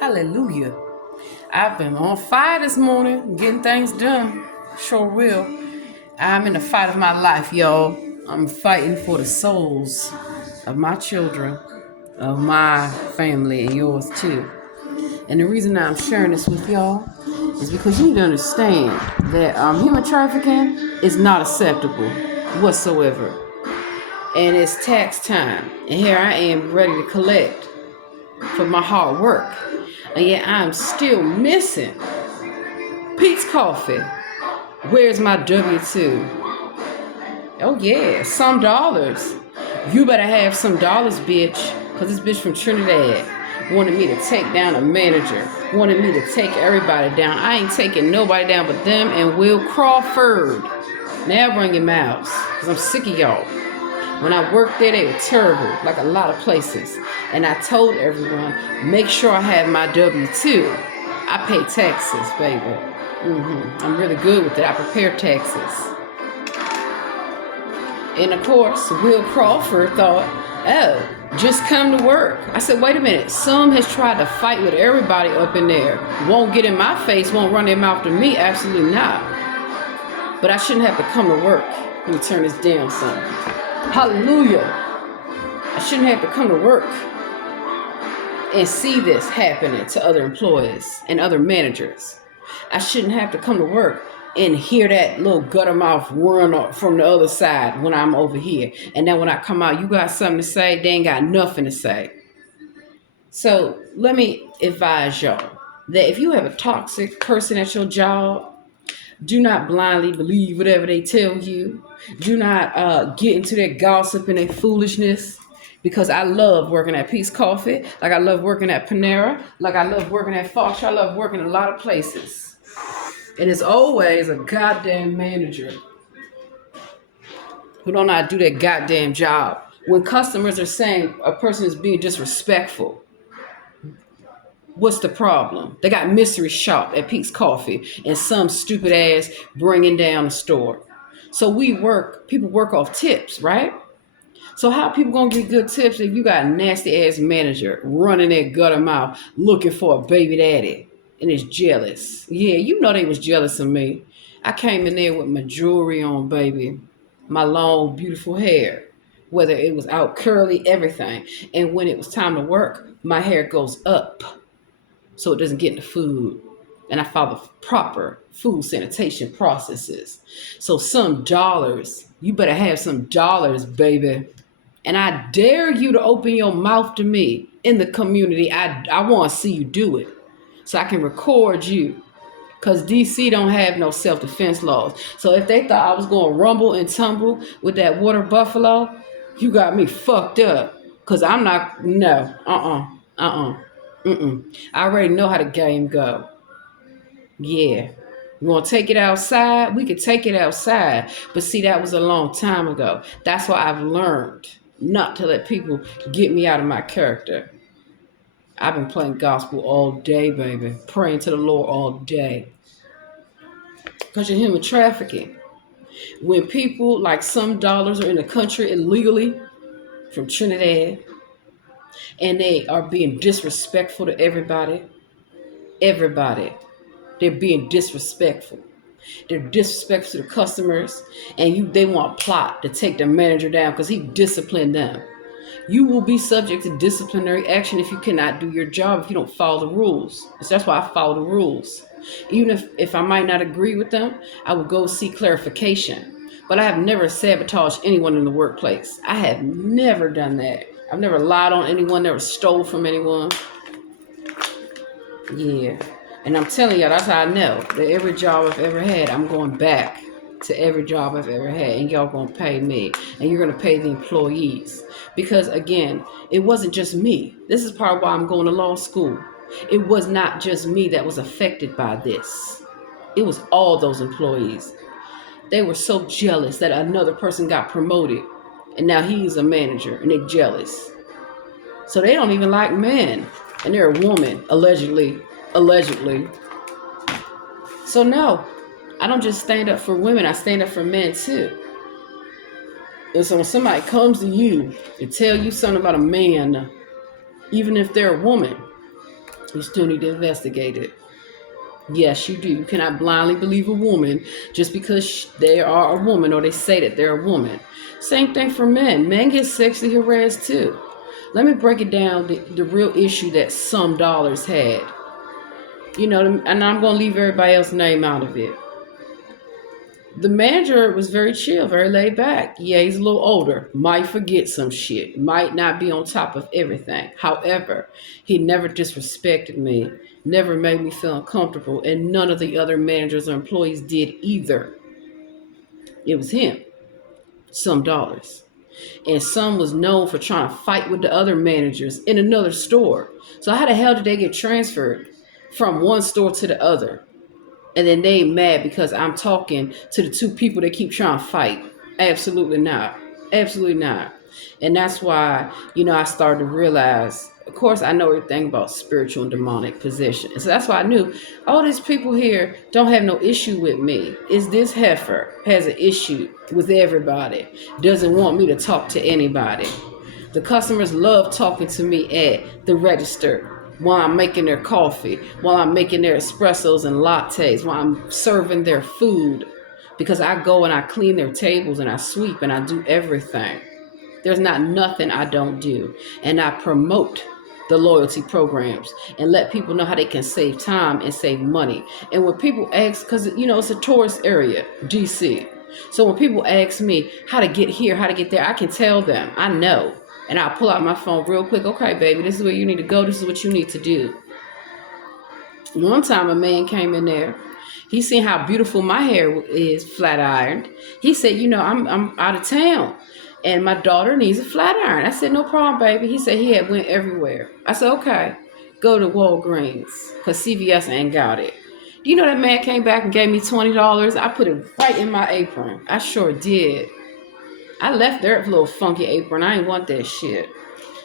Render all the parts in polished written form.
Hallelujah. I've been on fire this morning, getting things done. Sure will. I'm in the fight of my life, y'all. I'm fighting for the souls of my children, of my family, and yours too. And the reason I'm sharing this with y'all is because you need to understand that human trafficking is not acceptable whatsoever. And it's tax time. And here I am ready to collect for my hard work. And yet I'm still missing Pete's Coffee. Where's my W-2? Oh yeah, some dollars. You better have some dollars, bitch. Cause this bitch from Trinidad wanted me to take down a manager. Wanted me to take everybody down. I ain't taking nobody down but them and Will Crawford. Now bring your mouths. Cause I'm sick of y'all. When I worked there, they were terrible, like a lot of places. And I told everyone, make sure I have my W-2. I pay taxes, baby. I'm really good with it. I prepare taxes. And of course, Will Crawford thought, oh, just come to work. I said, wait a minute. Some has tried to fight with everybody up in there. Won't get in my face, won't run their mouth to me. Absolutely not. But I shouldn't have to come to work. Let me turn this down some. Hallelujah. I shouldn't have to come to work and see this happening to other employees and other managers. I shouldn't have to come to work and hear that little gutter mouth run from the other side when I'm over here. And then when I come out, you got something to say, they ain't got nothing to say. So let me advise y'all that if you have a toxic person at your job, do not blindly believe whatever they tell you. Do not get into their gossip and their foolishness. Because I love working at Peace Coffee, like I love working at Panera, like I love working at Fox. I love working a lot of places. And it's always a goddamn manager who don't know how to do their goddamn job. When customers are saying a person is being disrespectful, what's the problem? They got mystery shop at Pete's Coffee and some stupid ass bringing down the store. So people work off tips, right? So how people gonna get good tips if you got a nasty ass manager running that gutter mouth looking for a baby daddy and is jealous? Yeah, you know they was jealous of me. I came in there with my jewelry on, baby, my long beautiful hair, whether it was out curly, everything. And when it was time to work, my hair goes up so it doesn't get in the food. And I follow proper food sanitation processes. So some dollars, you better have some dollars, baby. And I dare you to open your mouth to me in the community. I want to see you do it so I can record you. Because DC don't have no self-defense laws. So if they thought I was going to rumble and tumble with that water buffalo, you got me fucked up. Because I'm not, no, I already know how the game go. Yeah. You want to take it outside? We could take it outside. But see, that was a long time ago. That's why I've learned not to let people get me out of my character. I've been playing gospel all day, baby. Praying to the Lord all day. Because you're human trafficking. When people, like some dollars, are in the country illegally from Trinidad, and they are being disrespectful to everybody, they're being disrespectful. They're disrespectful to the customers, and they want a plot to take the manager down because he disciplined them. You will be subject to disciplinary action if you cannot do your job, if you don't follow the rules. So that's why I follow the rules. Even if I might not agree with them, I will go seek clarification. But I have never sabotaged anyone in the workplace. I have never done that. I've never lied on anyone, never stole from anyone. Yeah. And I'm telling y'all, that's how I know that every job I've ever had, I'm going back to every job I've ever had. And y'all going to pay me. And you're going to pay the employees. Because, again, it wasn't just me. This is part of why I'm going to law school. It was not just me that was affected by this. It was all those employees. They were so jealous that another person got promoted. And now he's a manager. And they're jealous. So they don't even like men. And they're a woman, allegedly. So no, I don't just stand up for women. I stand up for men too. And so when somebody comes to you and tell you something about a man, even if they're a woman, You still need to investigate it. Yes, you do. You cannot blindly believe a woman just because they are a woman or they say that they're a woman. Same thing for men. Men get sexually harassed too. Let me break it down the real issue that some dollars had. And I'm going to leave everybody else's name out of it. The manager was very chill, very laid back. Yeah, he's a little older, might forget some shit, might not be on top of everything. However, he never disrespected me, never made me feel uncomfortable, and none of the other managers or employees did either. It was him, some dollars. And some was known for trying to fight with the other managers in another store. So how the hell did they get transferred from one store to the other? And then they mad because I'm talking to the two people that keep trying to fight. Absolutely not. Absolutely not. And that's why, I started to realize, of course, I know everything about spiritual and demonic possession. So that's why I knew all these people here don't have no issue with me. Is this heifer has an issue with everybody, doesn't want me to talk to anybody. The customers love talking to me at the register while I'm making their coffee, while I'm making their espressos and lattes, while I'm serving their food, because I go and I clean their tables and I sweep and I do everything. There's not nothing I don't do. And I promote the loyalty programs and let people know how they can save time and save money. And when people ask, because, it's a tourist area, DC. So when people ask me how to get here, how to get there, I can tell them, I know. And I'll pull out my phone real quick. Okay, baby, this is where you need to go. This is what you need to do. One time a man came in there. He seen how beautiful my hair is flat ironed. He said, I'm out of town and my daughter needs a flat iron. I said, no problem, baby. He said he had went everywhere. I said, okay, go to Walgreens because CVS ain't got it. Do you know that man came back and gave me $20? I put it right in my apron. I sure did. I left their little funky apron. I ain't want that shit.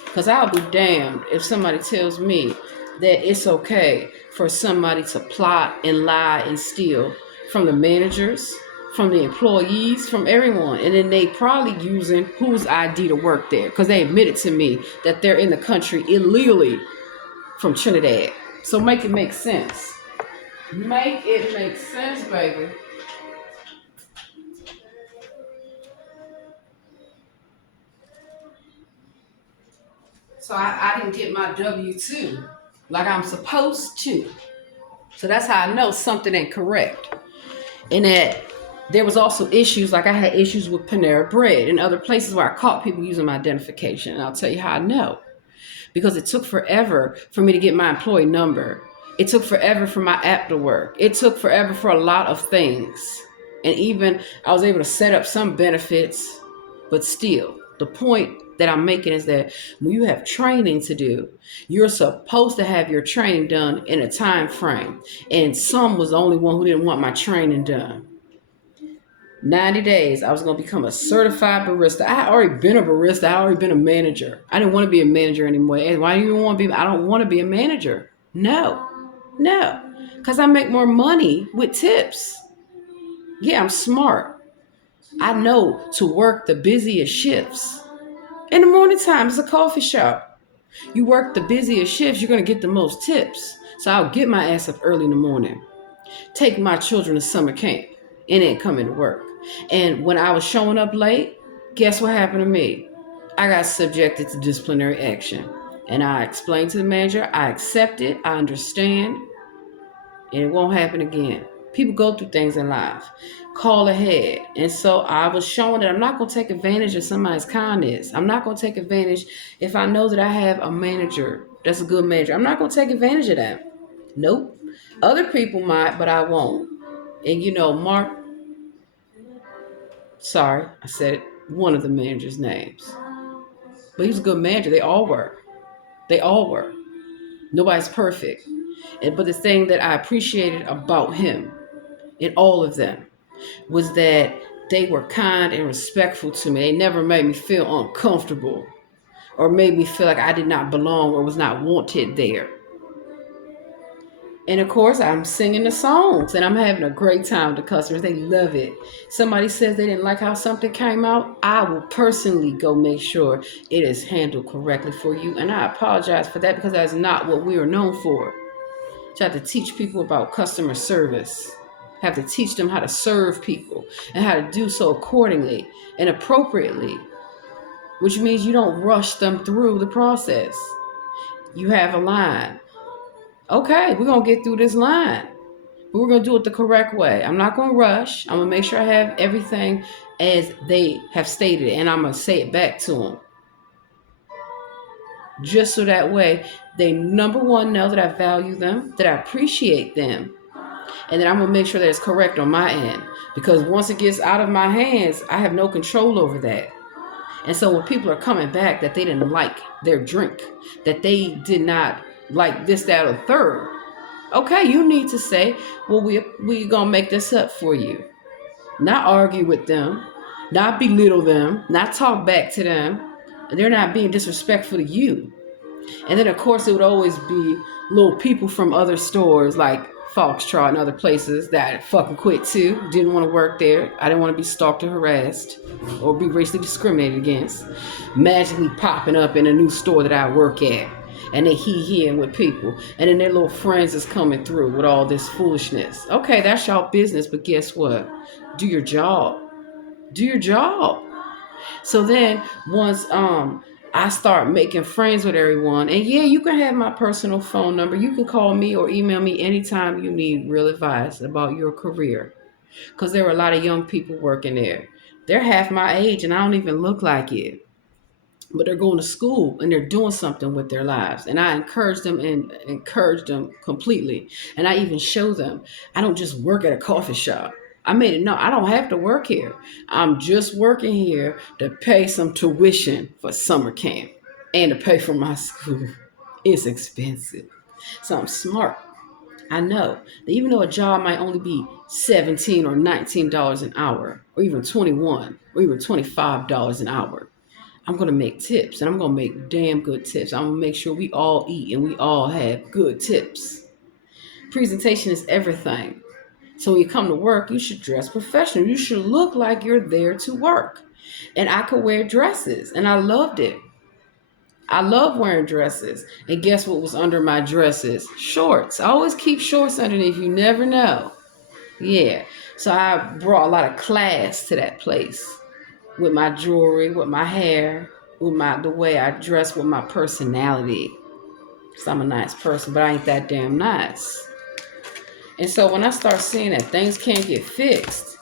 Because I'll be damned if somebody tells me that it's okay for somebody to plot and lie and steal from the managers, from the employees, from everyone. And then they probably using whose ID to work there. Because they admitted to me that they're in the country illegally from Trinidad. So make it make sense. Make it make sense, baby. So I didn't get my W-2 like I'm supposed to. So that's how I know something ain't correct. And that there was also issues, like I had issues with Panera Bread and other places where I caught people using my identification. And I'll tell you how I know. Because it took forever for me to get my employee number. It took forever for my app to work. It took forever for a lot of things. And even I was able to set up some benefits, but still, the point that I'm making is that when you have training to do, you're supposed to have your training done in a time frame. And some was the only one who didn't want my training done. 90 days, I was going to become a certified barista. I had already been a barista. I had already been a manager. I didn't want to be a manager anymore. And why do you want to be? I don't want to be a manager. No, because I make more money with tips. Yeah, I'm smart. I know to work the busiest shifts. In the morning time, it's a coffee shop. You work the busiest shifts, you're going to get the most tips. So I'll get my ass up early in the morning, take my children to summer camp, and then come into work. And when I was showing up late, guess what happened to me? I got subjected to disciplinary action. And I explained to the manager, I accept it, I understand, and it won't happen again. People go through things in life. Call ahead. And so I was showing that I'm not going to take advantage of somebody's kindness. I'm not going to take advantage if I know that I have a manager that's a good manager. I'm not going to take advantage of that. Nope. Other people might, but I won't. And Mark, sorry, I said one of the manager's names. But he's a good manager. They all were. They all were. Nobody's perfect. But the thing that I appreciated about him and all of them was that they were kind and respectful to me. They never made me feel uncomfortable or made me feel like I did not belong or was not wanted there. And of course, I'm singing the songs and I'm having a great time with the customers. They love it. Somebody says they didn't like how something came out. I will personally go make sure it is handled correctly for you. And I apologize for that because that's not what we are known for. You have to teach people about customer service. Have to teach them how to serve people and how to do so accordingly and appropriately, which means you don't rush them through the process. You have a line. Okay, we're going to get through this line. But we're going to do it the correct way. I'm not going to rush. I'm going to make sure I have everything as they have stated, and I'm going to say it back to them. Just so that way, they, number one, know that I value them, that I appreciate them, and then I'm going to make sure that it's correct on my end. Because once it gets out of my hands, I have no control over that. And so when people are coming back that they didn't like their drink, that they did not like this, that, or third, okay, you need to say, well, we gonna make this up for you. Not argue with them, not belittle them, not talk back to them. They're not being disrespectful to you. And then, of course, it would always be little people from other stores like Foxtrot and other places that fucking quit too. Didn't want to work there. I didn't want to be stalked or harassed or be racially discriminated against. Magically popping up in a new store that I work at. And they he-heing with people. And then their little friends is coming through with all this foolishness. Okay, that's y'all business, but guess what? Do your job. Do your job. So then once I start making friends with everyone, and yeah, you can have my personal phone number. You can call me or email me anytime you need real advice about your career. Because there were a lot of young people working there. They're half my age and I don't even look like it. But they're going to school and they're doing something with their lives. And I encourage them completely. And I even show them I don't just work at a coffee shop. I made it known I don't have to work here. I'm just working here to pay some tuition for summer camp and to pay for my school. It's expensive. So I'm smart. I know that even though a job might only be $17 or $19 an hour, or even $21 or even $25 an hour, I'm going to make tips, and I'm going to make damn good tips. I'm going to make sure we all eat and we all have good tips. Presentation is everything. So when you come to work, you should dress professional. You should look like you're there to work. And I could wear dresses, and I loved it. I love wearing dresses. And guess what was under my dresses? Shorts. I always keep shorts underneath. You never know. Yeah. So I brought a lot of class to that place. With my jewelry, with my hair, with the way I dress, with my personality. Because I'm a nice person, but I ain't that damn nice. And so when I start seeing that things can't get fixed,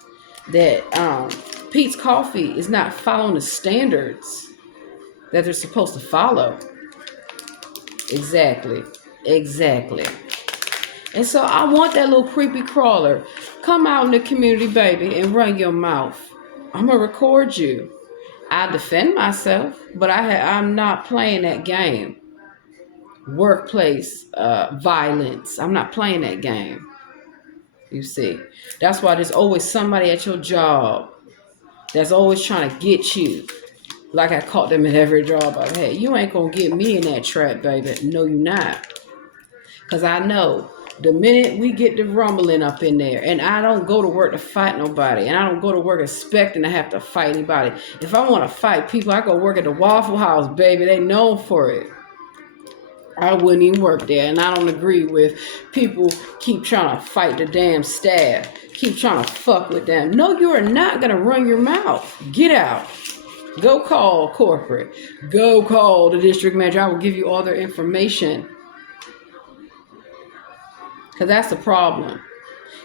that Peet's Coffee is not following the standards that they're supposed to follow. Exactly. And so I want that little creepy crawler. Come out in the community, baby, and run your mouth. I'm going to record you. I defend myself, but I'm not playing that game. Workplace violence. I'm not playing that game. You see. That's why there's always somebody at your job that's always trying to get you. Like I caught them in every job I've had. You ain't going to get me in that trap, baby. No, you're not. Because I know the minute we get the rumbling up in there, and I don't go to work to fight nobody, and I don't go to work expecting to have to fight anybody. If I want to fight people, I go work at the Waffle House, baby. They known for it. I wouldn't even work there, and I don't agree with people keep trying to fight the damn staff, keep trying to fuck with them. No, you are not going to run your mouth. Get out. Go call corporate. Go call the district manager. I will give you all their information. Because that's the problem,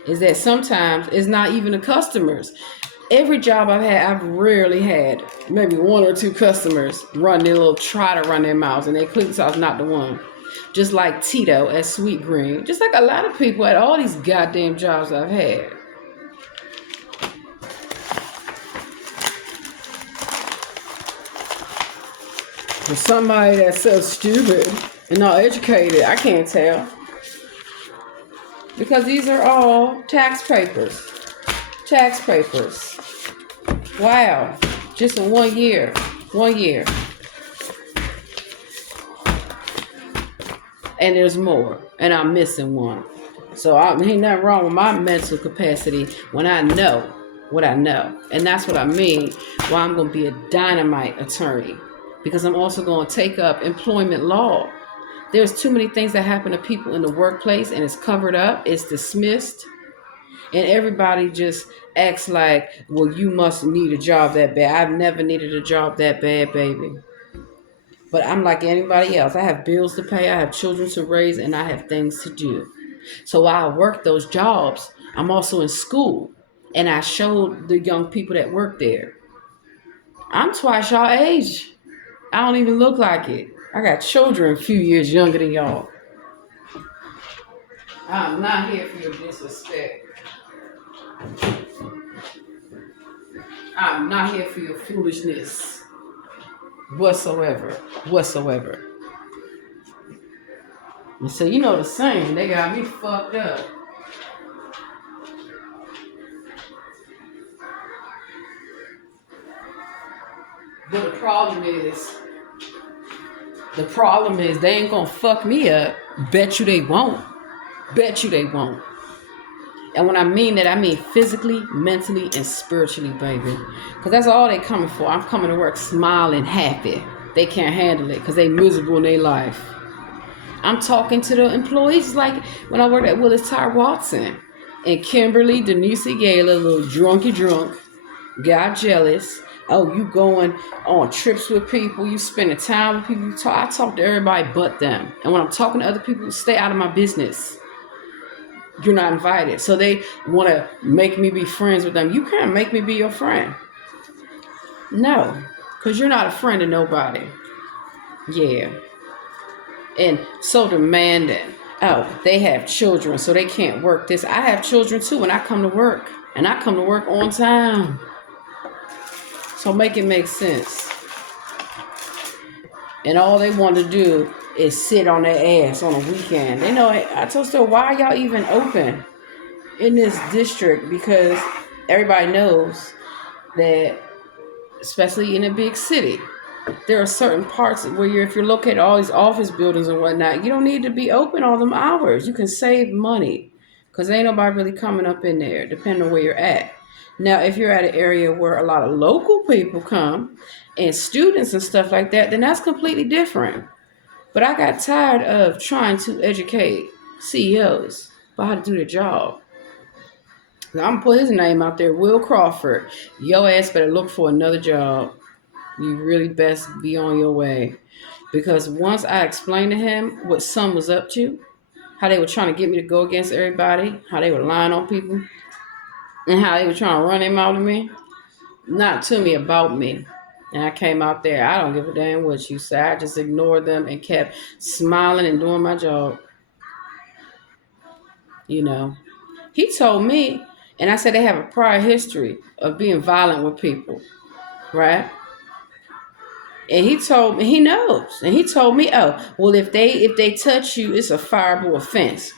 is that sometimes it's not even the customers. Every job I've had, I've rarely had maybe one or two customers try to run their mouths, and they clearly saw I was not the one. Just like Tito at Sweet Green. Just like a lot of people at all these goddamn jobs I've had. For somebody that's so stupid and not educated, I can't tell. Because these are all tax papers. Tax papers. Wow. Just in 1 year. 1 year. And there's more. And I'm missing one. So ain't nothing wrong with my mental capacity when I know what I know. And that's what I mean why I'm going to be a dynamite attorney. Because I'm also going to take up employment law. There's too many things that happen to people in the workplace and it's covered up, it's dismissed. And everybody just acts like, well, you must need a job that bad. I've never needed a job that bad, baby. But I'm like anybody else. I have bills to pay, I have children to raise, and I have things to do. So while I work those jobs, I'm also in school. And I showed the young people that work there, I'm twice y'all age. I don't even look like it. I got children a few years younger than y'all. I'm not here for your disrespect. I'm not here for your foolishness. Whatsoever. Whatsoever. And so you know the saying, they got me fucked up. But the problem is they ain't gonna fuck me up. Bet you they won't. Bet you they won't. And when I mean that, I mean physically, mentally, and spiritually, baby. Because that's all they coming for. I'm coming to work smiling, happy. They can't handle it because they miserable in their life. I'm talking to the employees like when I worked at Willis Tire Watson. And Kimberly, Denise Gala, a little drunky drunk, got jealous. Oh, you going on trips with people, you spending time with people. I talk to everybody but them. And when I'm talking to other people, stay out of my business. You're not invited. So they want to make me be friends with them. You can't make me be your friend. No, because you're not a friend to nobody. Yeah. And so demanding. Oh, they have children, so they can't work this. I have children too, and I come to work. And I come to work on time. So make it make sense. And all they want to do is sit on their ass on a weekend. They know, I told them, why are y'all even open in this district? Because everybody knows that, especially in a big city, there are certain parts where if you're located all these office buildings and whatnot, you don't need to be open all them hours. You can save money because ain't nobody really coming up in there, depending on where you're at. Now, if you're at an area where a lot of local people come and students and stuff like that, then that's completely different. But I got tired of trying to educate CEOs about how to do their job. I'm going to put his name out there, Will Crawford. Your ass better look for another job. You really best be on your way. Because once I explained to him what Sun was up to, how they were trying to get me to go against everybody, how they were lying on people, and how they were trying to run him out of me, not to me, about me. And I came out there, I don't give a damn what you say. I just ignored them and kept smiling and doing my job. You know, he told me, and I said they have a prior history of being violent with people, right? And he told me, he knows. And he told me, oh, well, if they touch you, it's a fireable offense.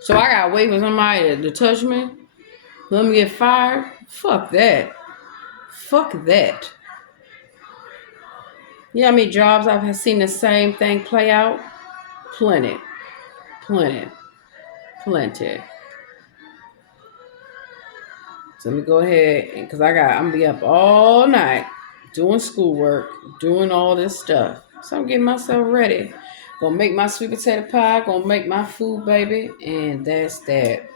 So I gotta wait for somebody to touch me? Let me get fired? Fuck that. Fuck that. You know how many jobs I've seen the same thing play out? Plenty. Plenty. Plenty. So let me go ahead, because I'm gonna be up all night doing schoolwork, doing all this stuff. So I'm getting myself ready. Gonna make my sweet potato pie, gonna make my food, baby, and that's that.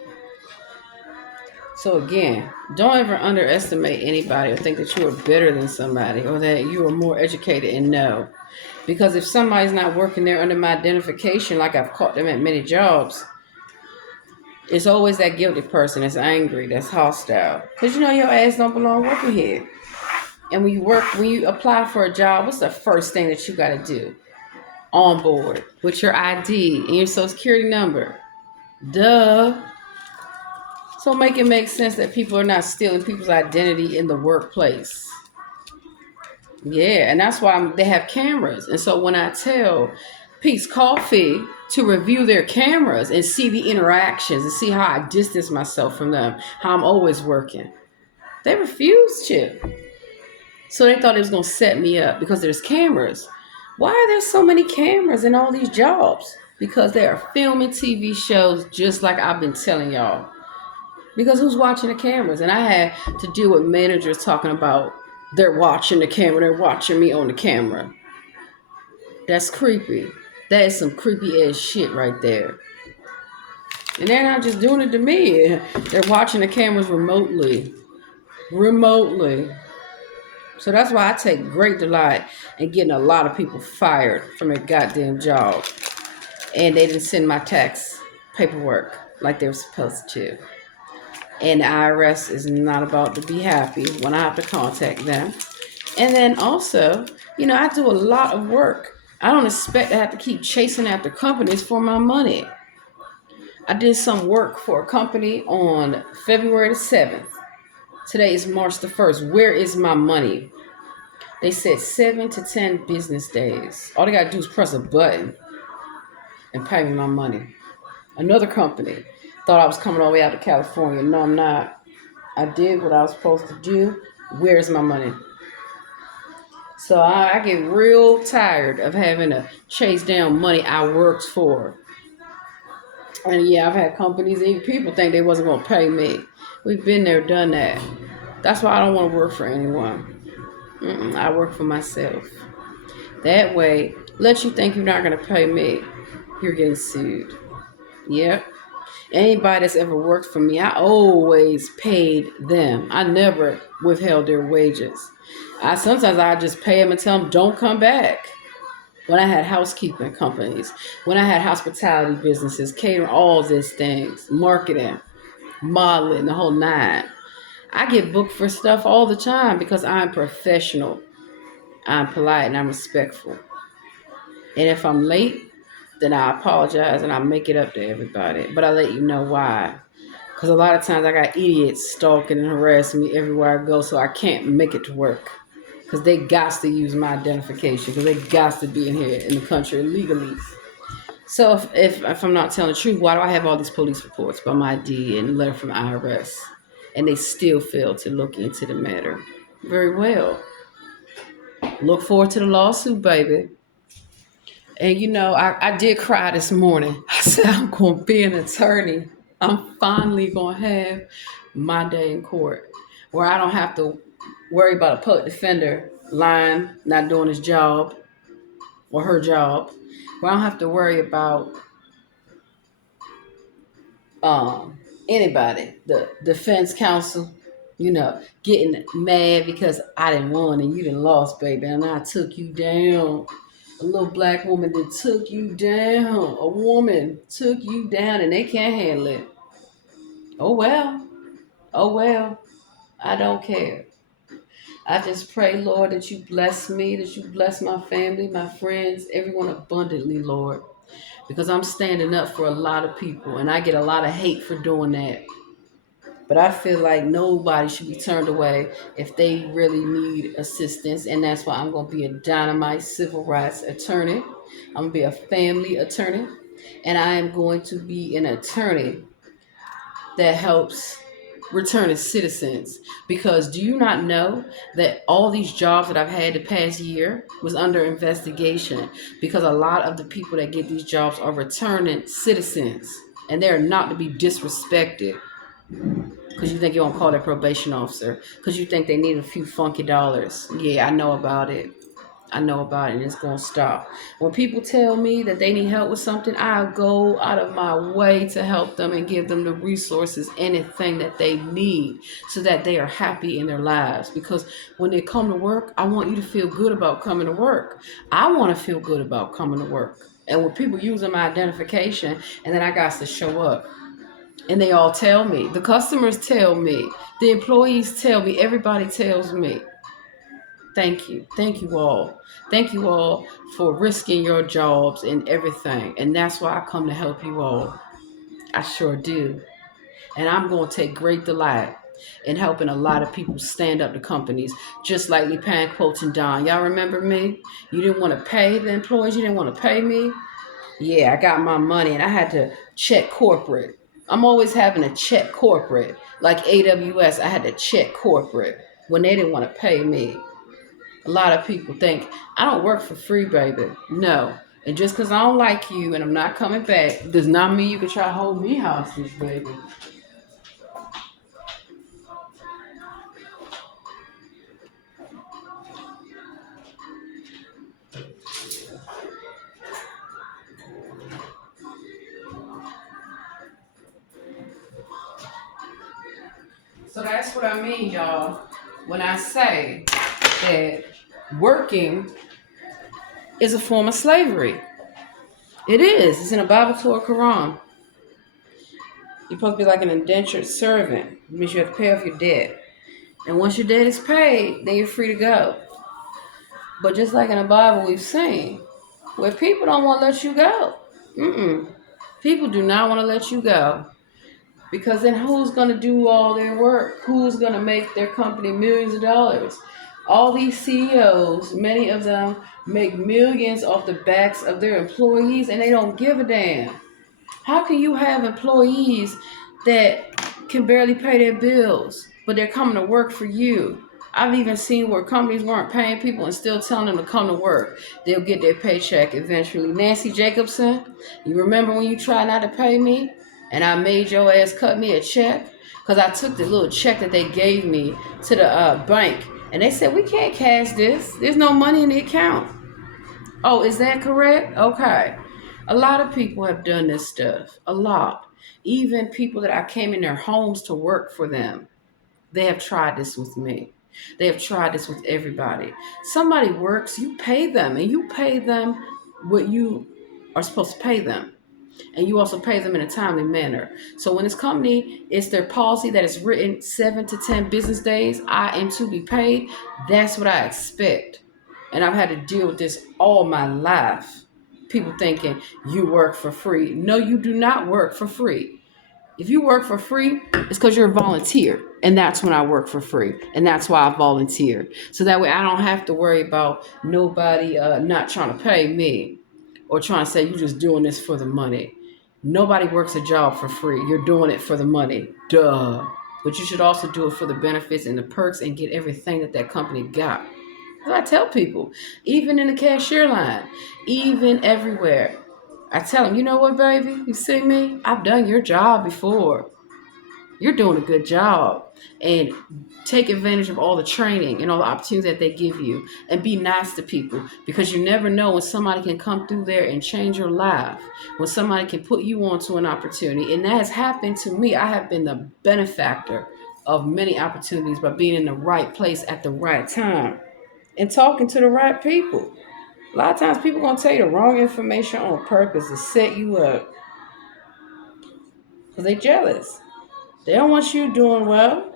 So again, don't ever underestimate anybody or think that you are better than somebody or that you are more educated, and no. Because if somebody's not working there under my identification, like I've caught them at many jobs, it's always that guilty person that's angry, that's hostile. Because you know your ass don't belong working here. And when you apply for a job, what's the first thing that you got to do? On board with your ID and your social security number. Duh. So make it make sense that people are not stealing people's identity in the workplace. Yeah, and that's why they have cameras. And so when I tell Peace Coffee to review their cameras and see the interactions and see how I distance myself from them, how I'm always working, they refused to. So they thought it was going to set me up because there's cameras. Why are there so many cameras in all these jobs? because they are filming TV shows just like I've been telling y'all. Because who's watching the cameras? And I had to deal with managers talking about they're watching the camera, they're watching me on the camera. That's creepy. That is some creepy ass shit right there. And they're not just doing it to me. They're watching the cameras remotely. Remotely. So that's why I take great delight in getting a lot of people fired from their goddamn job. And they didn't send my tax paperwork like they were supposed to. And the IRS is not about to be happy when I have to contact them. And then also, I do a lot of work. I don't expect to have to keep chasing after companies for my money. I did some work for a company on February the 7th. Today is March the 1st. Where is my money? They said 7 to 10 business days. All they got to do is press a button and pay me my money. Another company thought I was coming all the way out to California. No, I'm not. I did what I was supposed to do. Where's my money? So I get real tired of having to chase down money I worked for. And yeah, I've had companies, even people think they wasn't going to pay me. We've been there, done that. That's why I don't want to work for anyone. I work for myself. That way, let you think you're not going to pay me, you're getting sued. Yep. Anybody that's ever worked for me, I always paid them. I never withheld their wages. Sometimes I just pay them and tell them, don't come back. When I had housekeeping companies, when I had hospitality businesses, catering, all these things, marketing, modeling, the whole nine. I get booked for stuff all the time because I'm professional, I'm polite, and I'm respectful. And if I'm late, then I apologize and I make it up to everybody. But I let you know why. Because a lot of times I got idiots stalking and harassing me everywhere I go, so I can't make it to work. Because they got to use my identification, because they got to be in here in the country illegally. So if I'm not telling the truth, why do I have all these police reports by my ID and a letter from IRS? And they still fail to look into the matter. Very well. Look forward to the lawsuit, baby. And I did cry this morning. I said, I'm going to be an attorney. I'm finally going to have my day in court where I don't have to worry about a public defender lying, not doing his job or her job. Where I don't have to worry about anybody, the defense counsel, getting mad because I didn't won and you didn't lost, baby, and I took you down. A little black woman that took you down. A woman took you down and they can't handle it. Oh well. Oh well. I don't care. I just pray, Lord, that you bless me, that you bless my family, my friends, everyone abundantly, Lord. Because I'm standing up for a lot of people and I get a lot of hate for doing that. But I feel like nobody should be turned away if they really need assistance. And that's why I'm going to be a dynamite civil rights attorney. I'm going to be a family attorney. And I am going to be an attorney that helps returning citizens. Because do you not know that all these jobs that I've had the past year was under investigation? Because a lot of the people that get these jobs are returning citizens. And they're not to be disrespected. Because you think you won't call their probation officer. Because you think they need a few funky dollars. Yeah, I know about it. I know about it and it's going to stop. When people tell me that they need help with something, I go out of my way to help them and give them the resources, anything that they need so that they are happy in their lives. Because when they come to work, I want you to feel good about coming to work. I want to feel good about coming to work. And when people using my identification and then I got to show up, and they all tell me, the customers tell me, the employees tell me, everybody tells me. Thank you. Thank you all. Thank you all for risking your jobs and everything. And that's why I come to help you all. I sure do. And I'm going to take great delight in helping a lot of people stand up to companies, just like Lipan Quotes and Don. Y'all remember me? You didn't want to pay the employees. You didn't want to pay me. Yeah, I got my money and I had to check corporate. I'm always having to check corporate. Like AWS, I had to check corporate when they didn't want to pay me. A lot of people think I don't work for free, baby. No, And just because I don't like you and I'm not coming back does not mean you can try to hold me hostage, baby. So that's what I mean, y'all, when I say that working is a form of slavery. It is. It's in the Bible, Torah, Quran. You're supposed to be like an indentured servant. It means you have to pay off your debt. And once your debt is paid, then you're free to go. But just like in the Bible, we've seen where people don't want to let you go. People do not want to let you go. Because then who's going to do all their work? Who's going to make their company millions of dollars? All these CEOs, many of them make millions off the backs of their employees and they don't give a damn. How can you have employees that can barely pay their bills, but they're coming to work for you? I've even seen where companies weren't paying people and still telling them to come to work. They'll get their paycheck eventually. Nancy Jacobson, you remember when you tried not to pay me and I made your ass cut me a check? Because I took the little check that they gave me to the bank and they said, we can't cash this. There's no money in the account. Oh, is that correct? Okay. A lot of people have done this stuff. A lot. Even people that I came in their homes to work for them, they have tried this with me. They have tried this with everybody. Somebody works, you pay them, and you pay them what you are supposed to pay them. And you also pay them in a timely manner. So when this company, it's their policy that is written 7 to 10 business days, I am to be paid. That's what I expect. And I've had to deal with this all my life. People thinking you work for free. No, you do not work for free. If you work for free, it's because you're a volunteer. And that's when I work for free. And that's why I volunteer. So that way I don't have to worry about nobody not trying to pay me or trying to say you're just doing this for the money. Nobody works a job for free. You're doing it for the money. Duh. But you should also do it for the benefits and the perks and get everything that that company got. I tell people, even in the cashier line, even everywhere, I tell them, you know what, baby? You see me? I've done your job before. You're doing a good job. And take advantage of all the training and all the opportunities that they give you. And be nice to people. Because you never know when somebody can come through there and change your life. When somebody can put you onto an opportunity. And that has happened to me. I have been the benefactor of many opportunities by being in the right place at the right time. And talking to the right people. A lot of times people going to tell you the wrong information on purpose to set you up. Because they're jealous. They don't want you doing well.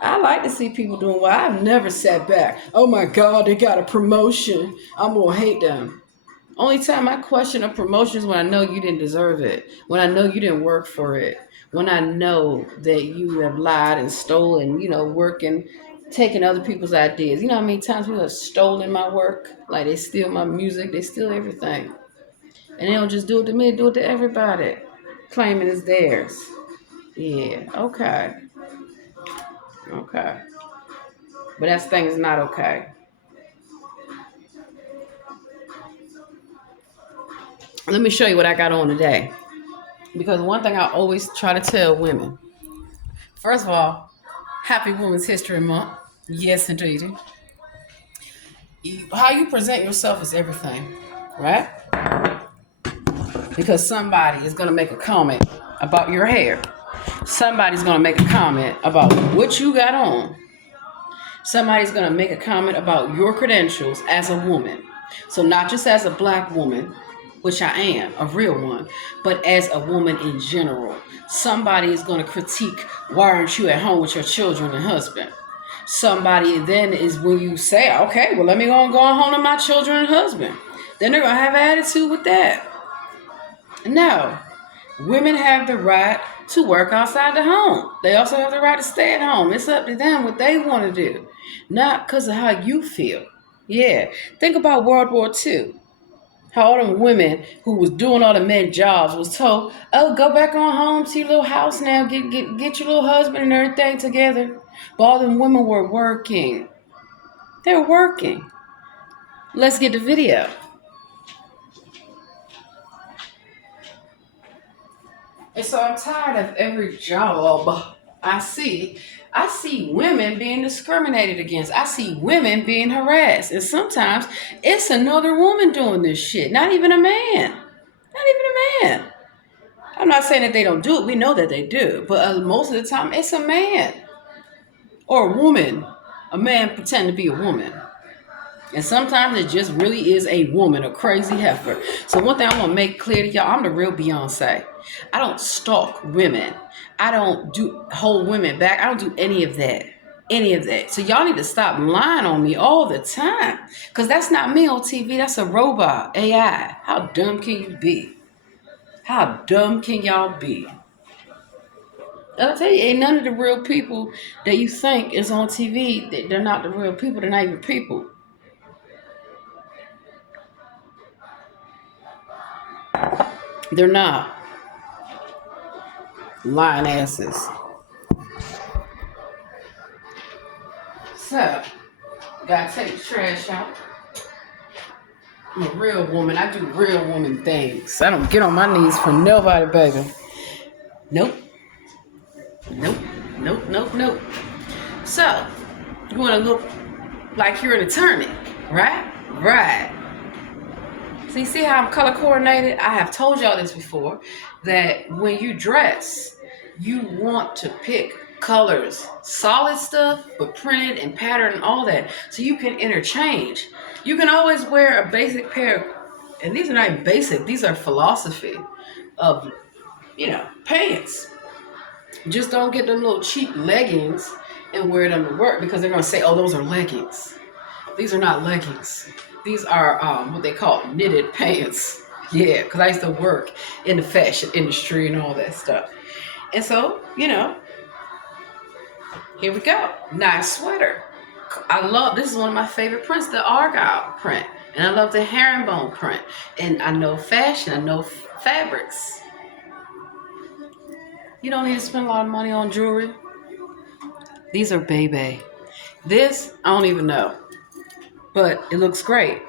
I like to see people doing well. I've never sat back. Oh my God, they got a promotion. I'm going to hate them. Only time I question a promotion is when I know you didn't deserve it. When I know you didn't work for it. When I know that you have lied and stolen, working, taking other people's ideas. You know how many times people have stolen my work? Like they steal my music, they steal everything. And they don't just do it to me, they do it to everybody. Claiming it's theirs. Yeah, okay. Okay. But that thing is not okay. Let me show you what I got on today. Because one thing I always try to tell women. First of all, happy Women's History Month. Yes, indeed. How you present yourself is everything, right? Because somebody is going to make a comment about your hair. Somebody's going to make a comment about what you got on. Somebody's going to make a comment about your credentials as a woman. So not just as a black woman, which I am, a real one, but as a woman in general. Somebody is going to critique, why aren't you at home with your children and husband? Somebody then is when you say, okay, well, let me go home to my children and husband. Then they're going to have an attitude with that. No. Women have the right to work outside the home. They also have the right to stay at home. It's up to them what they want to do. Not because of how you feel. Yeah. Think about World War II. How all them women who was doing all the men jobs was told, oh, go back on home to your little house now. Get your little husband and everything together. But all them women were working. They're working. Let's get the video. And so I'm tired of every job I see. I see women being discriminated against. I see women being harassed. And sometimes it's another woman doing this shit, not even a man. Not even a man. I'm not saying that they don't do it. We know that they do. But most of the time, it's a man or a woman. A man pretend to be a woman. And sometimes it just really is a woman, a crazy heifer. So one thing I want to make clear to y'all, I'm the real Beyonce. I don't stalk women. I don't do hold women back. I don't do any of that. Any of that. So y'all need to stop lying on me all the time. Because that's not me on TV. That's a robot, AI. How dumb can you be? How dumb can y'all be? I'll tell you, ain't none of the real people that you think is on TV, they're not the real people. They're not even people. They're not. Lying asses. So, gotta take the trash out. I'm a real woman. I do real woman things. I don't get on my knees for nobody, baby. Nope. Nope. Nope. Nope. Nope. So, you wanna look like you're an attorney, right? Right. So you see how I'm color coordinated? I have told y'all this before, that when you dress, you want to pick colors, solid stuff, but printed and patterned and all that, so you can interchange. You can always wear a basic pair, and these are not even basic, these are philosophy of, pants. Just don't get them little cheap leggings and wear them to work, because they're going to say, oh, those are leggings. These are not leggings. These are what they call knitted pants. Yeah, because I used to work in the fashion industry and all that stuff. And so, here we go. Nice sweater. This is one of my favorite prints, the Argyle print. And I love the herringbone print. And I know fashion, I know fabrics. You don't need to spend a lot of money on jewelry. These are baby. This, I don't even know. But it looks great.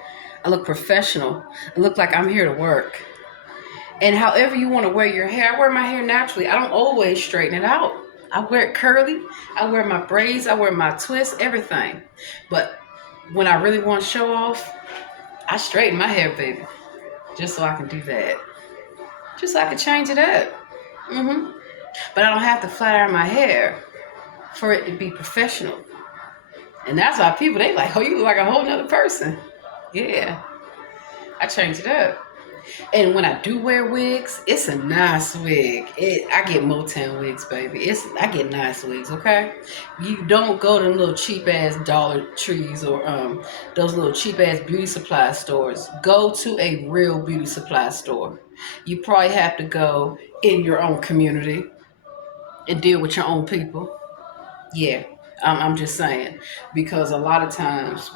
I look professional. I look like I'm here to work. And however you want to wear your hair, I wear my hair naturally. I don't always straighten it out. I wear it curly. I wear my braids. I wear my twists, everything. But when I really want to show off, I straighten my hair, baby. Just so I can do that. Just so I can change it up. But I don't have to flat iron my hair for it to be professional. And that's why people, they like, oh, you look like a whole nother person. Yeah. I change it up. And when I do wear wigs, it's a nice wig. I get Motown wigs, baby. I get nice wigs, okay? You don't go to little cheap ass Dollar Trees or those little cheap ass beauty supply stores. Go to a real beauty supply store. You probably have to go in your own community and deal with your own people. Yeah, I'm just saying, because a lot of times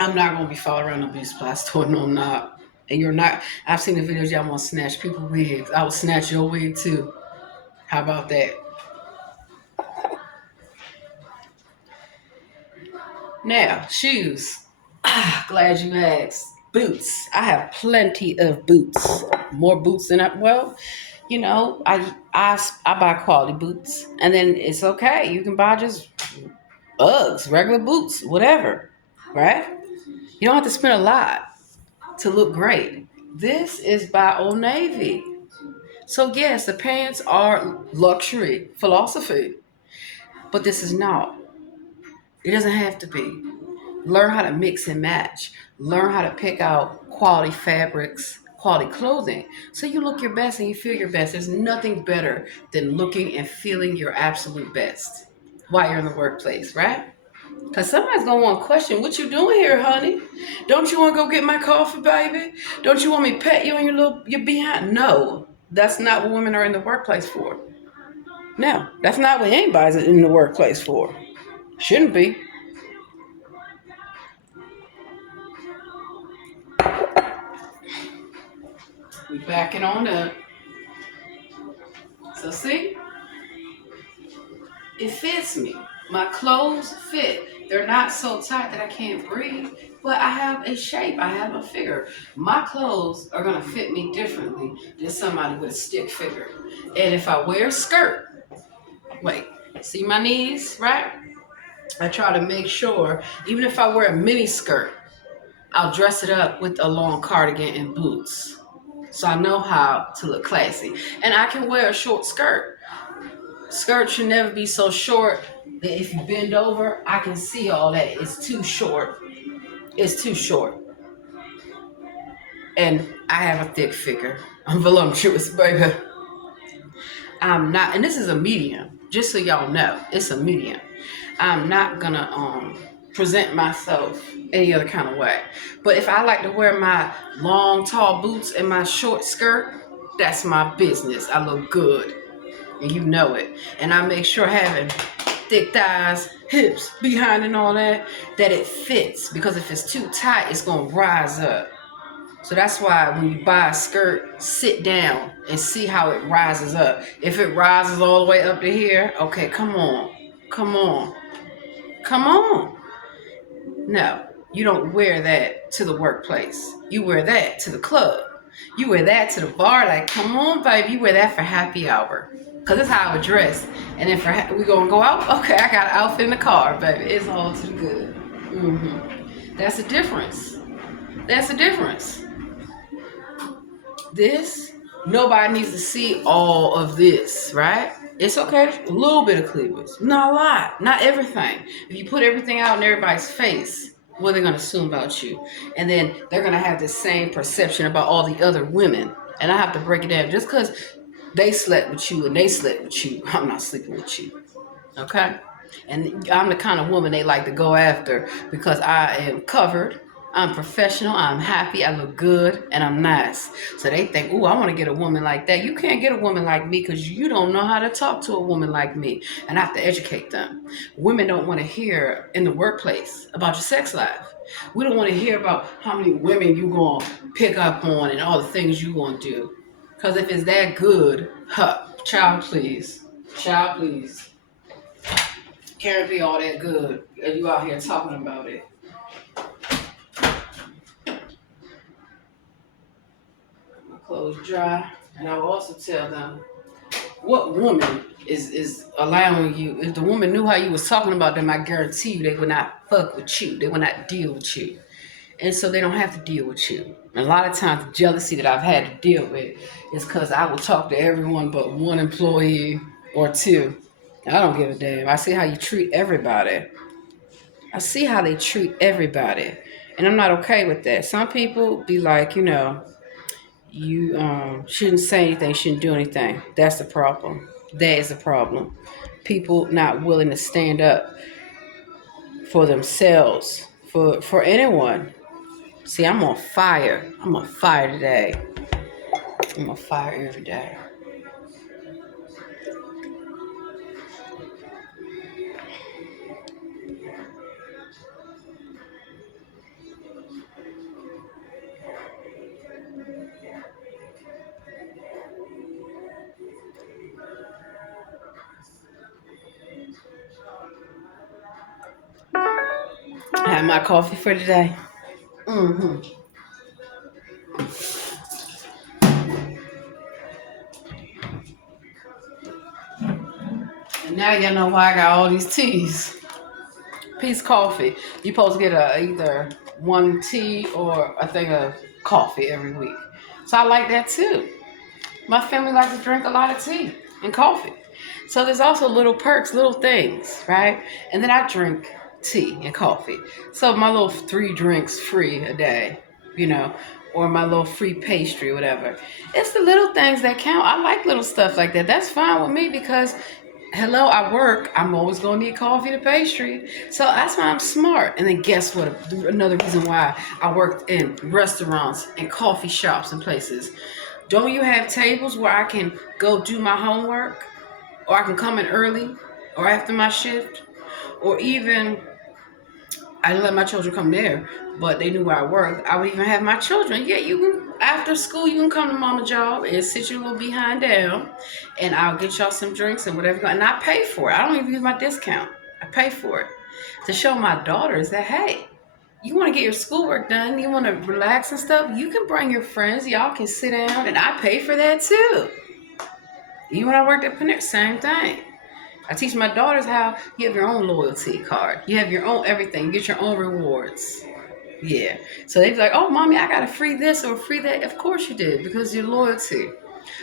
I'm not gonna be following around the beauty supply store. No, I'm not. And you're not. I've seen the videos. Y'all want to snatch people's wigs. I will snatch your wig too. How about that? Now, shoes. Glad you asked. Boots. I have plenty of boots. More boots than I buy quality boots, and then it's okay. You can buy just Uggs, regular boots, whatever, right? You don't have to spend a lot to look great. This is by Old Navy. So yes, the pants are luxury philosophy, but this is not. It doesn't have to be. Learn how to mix and match. Learn how to pick out quality fabrics, quality clothing, so you look your best and you feel your best. There's nothing better than looking and feeling your absolute best while you're in the workplace, right? Because somebody's going to want to question, what you doing here, honey? Don't you want to go get my coffee, baby? Don't you want me to pet you on your behind? No, that's not what women are in the workplace for. No, that's not what anybody's in the workplace for. Shouldn't be. We backing on up. So see, it fits me. My clothes fit. They're not so tight that I can't breathe, but I have a shape. I have a figure. My clothes are gonna fit me differently than somebody with a stick figure. And if I wear a skirt, wait, see my knees, right? I try to make sure, even if I wear a mini skirt, I'll dress it up with a long cardigan and boots. So I know how to look classy. And I can wear a short skirt. Skirt should never be so short that if you bend over, I can see all that. It's too short. It's too short. And I have a thick figure. I'm voluptuous, baby. I'm not, and this is a medium, just so y'all know, it's a medium. I'm not gonna present myself any other kind of way. But if I like to wear my long, tall boots and my short skirt, that's my business. I look good, and you know it. And I make sure having thick thighs, hips, behind, and all that, that it fits. Because if it's too tight, it's gonna rise up. So that's why when you buy a skirt, sit down and see how it rises up. If it rises all the way up to here, okay, come on. Come on. Come on. No, you don't wear that to the workplace. You wear that to the club. You wear that to the bar. Like, come on, baby. You wear that for happy hour. Because that's how I would dress. And then we going to go out? Okay, I got an outfit in the car, baby. It's all to the good. That's the difference. That's the difference. This, nobody needs to see all of this, right? It's okay, a little bit of cleavage, not a lot, not everything. If you put everything out in everybody's face, what are they going to assume about you? And then they're going to have the same perception about all the other women. And I have to break it down. Just because they slept with you and they slept with you, I'm not sleeping with you, okay? And I'm the kind of woman they like to go after because I am covered. I'm professional, I'm happy, I look good, and I'm nice. So they think, ooh, I want to get a woman like that. You can't get a woman like me because you don't know how to talk to a woman like me. And I have to educate them. Women don't want to hear in the workplace about your sex life. We don't want to hear about how many women you going to pick up on and all the things you going to do. Because if it's that good, child, please. Child, please. Can't be all that good and you out here talking about it. Clothes dry, and I will also tell them what woman is allowing you. If the woman knew how you was talking about them, I guarantee you they would not fuck with you. They would not deal with you, and so they don't have to deal with you. And a lot of times, the jealousy that I've had to deal with is because I will talk to everyone but one employee or two. I don't give a damn. I see how you treat everybody. I see how they treat everybody, and I'm not okay with that. Some people be like, you shouldn't say anything, shouldn't do anything. That's the problem. That is the problem. People not willing to stand up for themselves, for anyone. See, I'm on fire. I'm on fire today. I'm on fire every day. I had my coffee for today. And now y'all know why I got all these teas. Peace coffee. You supposed to get either one tea or a thing of coffee every week. So I like that too. My family likes to drink a lot of tea and coffee. So there's also little perks, little things, right? And then I drink tea and coffee. So my little 3 drinks free a day, or my little free pastry, whatever. It's the little things that count. I like little stuff like that. That's fine with me because hello, I work. I'm always going to need coffee to pastry. So that's why I'm smart. And then guess what? Another reason why I worked in restaurants and coffee shops and places. Don't you have tables where I can go do my homework? Or I can come in early or after my shift? Or even, I didn't let my children come there, but they knew where I worked. I would even have my children. Yeah, you can, after school, you can come to mama job and sit your little behind down, and I'll get y'all some drinks and whatever. And I pay for it. I don't even use my discount. I pay for it to show my daughters that, hey, you want to get your schoolwork done, you want to relax and stuff, you can bring your friends, y'all can sit down, and I pay for that too. Even when I worked at Panera, same thing. I teach my daughters how you have your own loyalty card. You have your own everything. You get your own rewards. Yeah. So they be like, oh, mommy, I got a free this or free that. Of course you did, because your loyalty.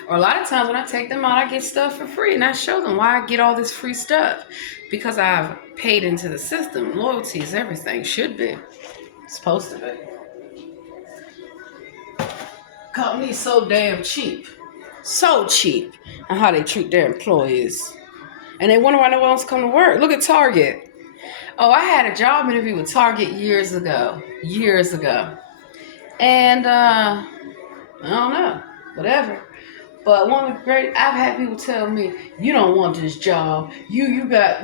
Or a lot of times when I take them out, I get stuff for free, and I show them why I get all this free stuff. Because I've paid into the system. Loyalty is everything. Should be. It's supposed to be. Company's so damn cheap. So cheap on how they treat their employees. And they wonder why no one else come to work. Look at Target. Oh, I had a job interview with Target years ago. And I don't know, whatever. But one of the great, I've had people tell me, you don't want this job.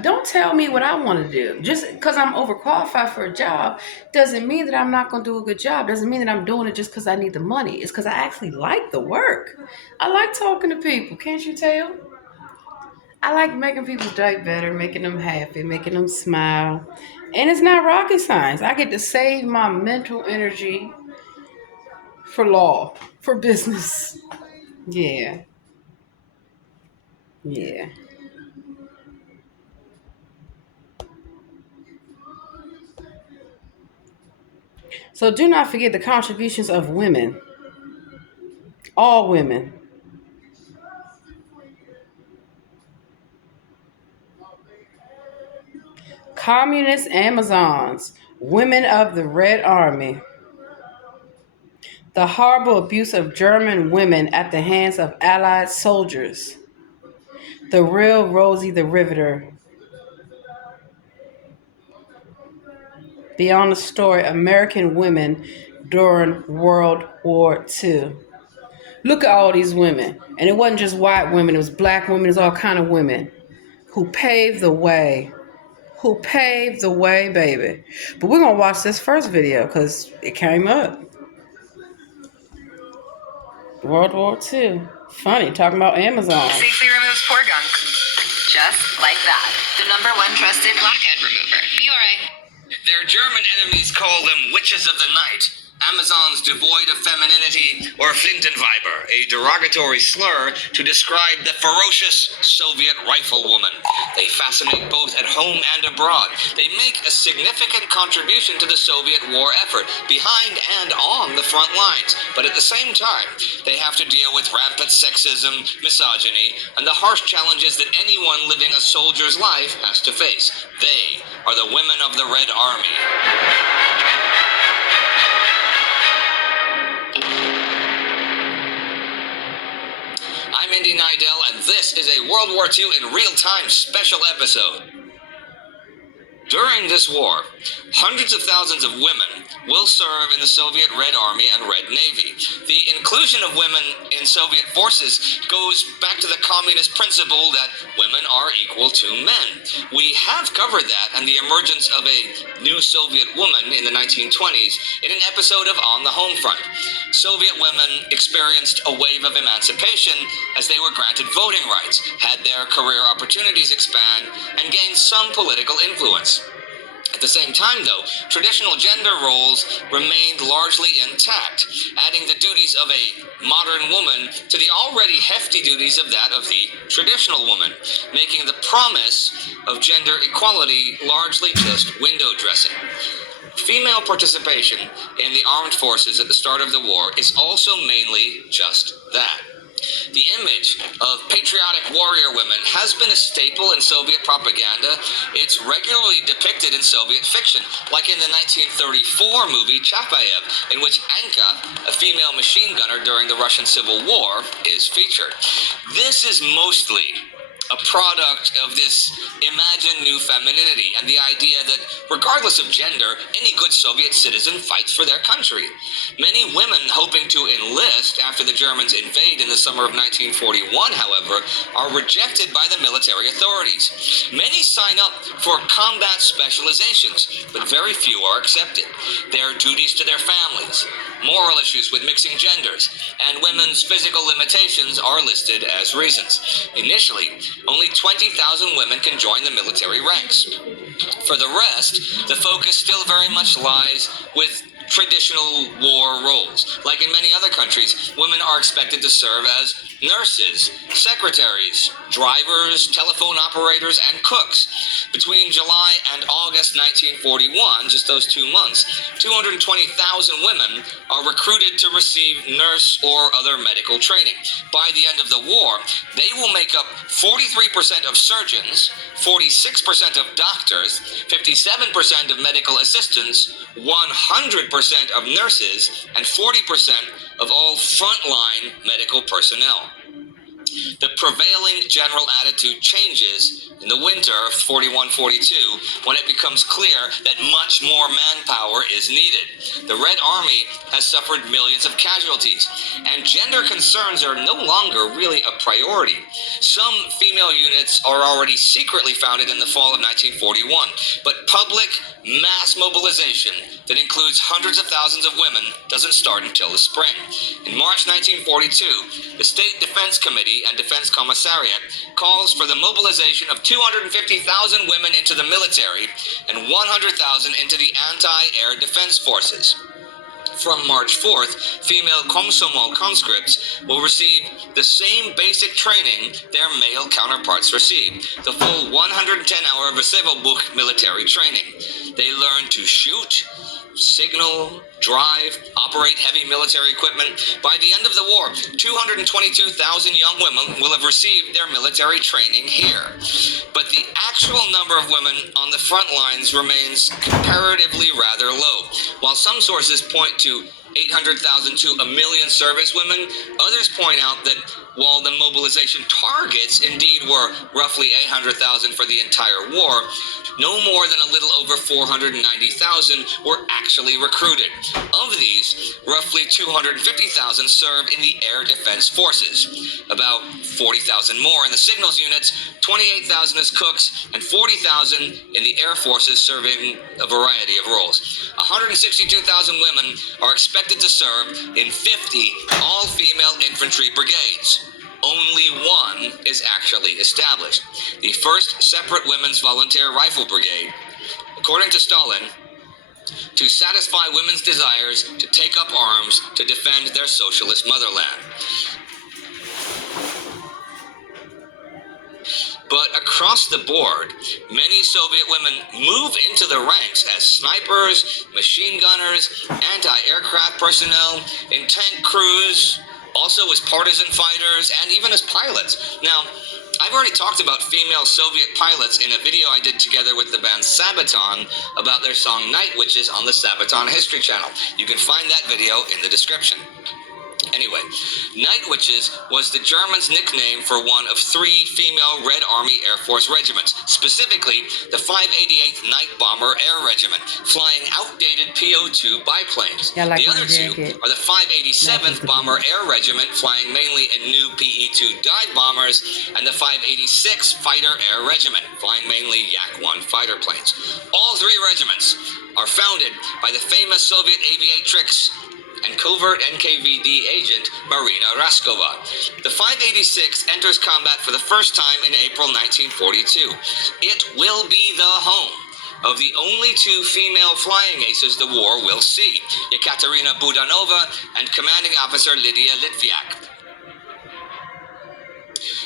Don't tell me what I want to do. Just because I'm overqualified for a job doesn't mean that I'm not going to do a good job. Doesn't mean that I'm doing it just because I need the money. It's because I actually like the work. I like talking to people. Can't you tell? I like making people's day better, making them happy, making them smile. And it's not rocket science. I get to save my mental energy for law, for business. Yeah. Yeah. So do not forget the contributions of women. All women. Communist Amazons. Women of the Red Army. The horrible abuse of German women at the hands of Allied soldiers. The real Rosie the Riveter. Beyond the story, American women during World War II. Look at all these women. And it wasn't just white women, it was black women, it was all kind of women who paved the way. Who paved the way, baby. But we're going to watch this first video because it came up. World War II. Funny, talking about Amazon. Safely removes pore gunk. Just like that. The #1 trusted blackhead remover. Biore. Their German enemies call them witches of the night, Amazons devoid of femininity, or Flintenweiber, a derogatory slur to describe the ferocious Soviet riflewoman. They fascinate both at home and abroad. They make a significant contribution to the Soviet war effort, behind and on the front lines. But at the same time, they have to deal with rampant sexism, misogyny, and the harsh challenges that anyone living a soldier's life has to face. They are the women of the Red Army. I'm Indy Nidell, and this is a World War II in real-time special episode. During this war, hundreds of thousands of women will serve in the Soviet Red Army and Red Navy. The inclusion of women in Soviet forces goes back to the communist principle that women are equal to men. We have covered that and the emergence of a new Soviet woman in the 1920s in an episode of On the Home Front. Soviet women experienced a wave of emancipation as they were granted voting rights, had their career opportunities expand, and gained some political influence. At the same time, though, traditional gender roles remained largely intact, adding the duties of a modern woman to the already hefty duties of that of the traditional woman, making the promise of gender equality largely just window dressing. Female participation in the armed forces at the start of the war is also mainly just that. The image of patriotic warrior women has been a staple in Soviet propaganda. It's regularly depicted in Soviet fiction, like in the 1934 movie Chapayev, in which Anka, a female machine gunner during the Russian Civil War, is featured. This is mostly a product of this imagined new femininity and the idea that, regardless of gender, any good Soviet citizen fights for their country. Many women hoping to enlist after the Germans invade in the summer of 1941, however, are rejected by the military authorities. Many sign up for combat specializations, but very few are accepted. Their duties to their families, moral issues with mixing genders, and women's physical limitations are listed as reasons. Initially, Only 20,000 women can join the military ranks. For the rest, the focus still very much lies with traditional war roles. Like in many other countries, women are expected to serve as nurses, secretaries, drivers, telephone operators, and cooks. Between July and August 1941, just those 2 months, 220,000 women are recruited to receive nurse or other medical training. By the end of the war, they will make up 43% of surgeons, 46% of doctors, 57% of medical assistants, 100% of nurses, and 40% of all frontline medical personnel. The prevailing general attitude changes in the winter of 41-42 when it becomes clear that much more manpower is needed. The Red Army has suffered millions of casualties, and gender concerns are no longer really a priority. Some female units are already secretly founded in the fall of 1941, but public mass mobilization that includes hundreds of thousands of women doesn't start until the spring. In March 1942, the State Defense Committee and Defense Commissariat calls for the mobilization of 250,000 women into the military and 100,000 into the anti-air defense forces. From March 4th, female Komsomol conscripts will receive the same basic training their male counterparts receive, the full 110-hour Vesevobuch military training. They learn to shoot, signal, drive, operate heavy military equipment. By the end of the war, 222,000 young women will have received their military training here. But the actual number of women on the front lines remains comparatively rather low. While some sources point to 800,000 to 1 million service women, others point out that while the mobilization targets indeed were roughly 800,000 for the entire war, no more than a little over 490,000 were actually recruited. Of these, roughly 250,000 served in the air defense forces, about 40,000 more in the signals units, 28,000 as cooks, and 40,000 in the air forces serving a variety of roles. 162,000 women are expected to serve in 50 all-female infantry brigades. Only one is actually established, the first separate women's volunteer rifle brigade. According to Stalin, to satisfy women's desires to take up arms to defend their socialist motherland. But across the board, many Soviet women move into the ranks as snipers, machine gunners, anti-aircraft personnel, in tank crews, also as partisan fighters, and even as pilots. Now, I've already talked about female Soviet pilots in a video I did together with the band Sabaton about their song Night Witches on the Sabaton History channel. You can find that video in the description. Anyway, Night Witches was the Germans' nickname for one of 3 female Red Army Air Force regiments, specifically the 588th Night Bomber Air Regiment, flying outdated PO-2 biplanes. Like the other 2 are the 587th Bomber Air Regiment, flying mainly in new PE-2 dive bombers, and the 586th Fighter Air Regiment, flying mainly Yak-1 fighter planes. All 3 regiments are founded by the famous Soviet aviatrix and covert NKVD agent Marina Raskova. The 586th enters combat for the first time in April 1942. It will be the home of the only 2 female flying aces the war will see, Yekaterina Budanova and commanding officer Lydia Litviak.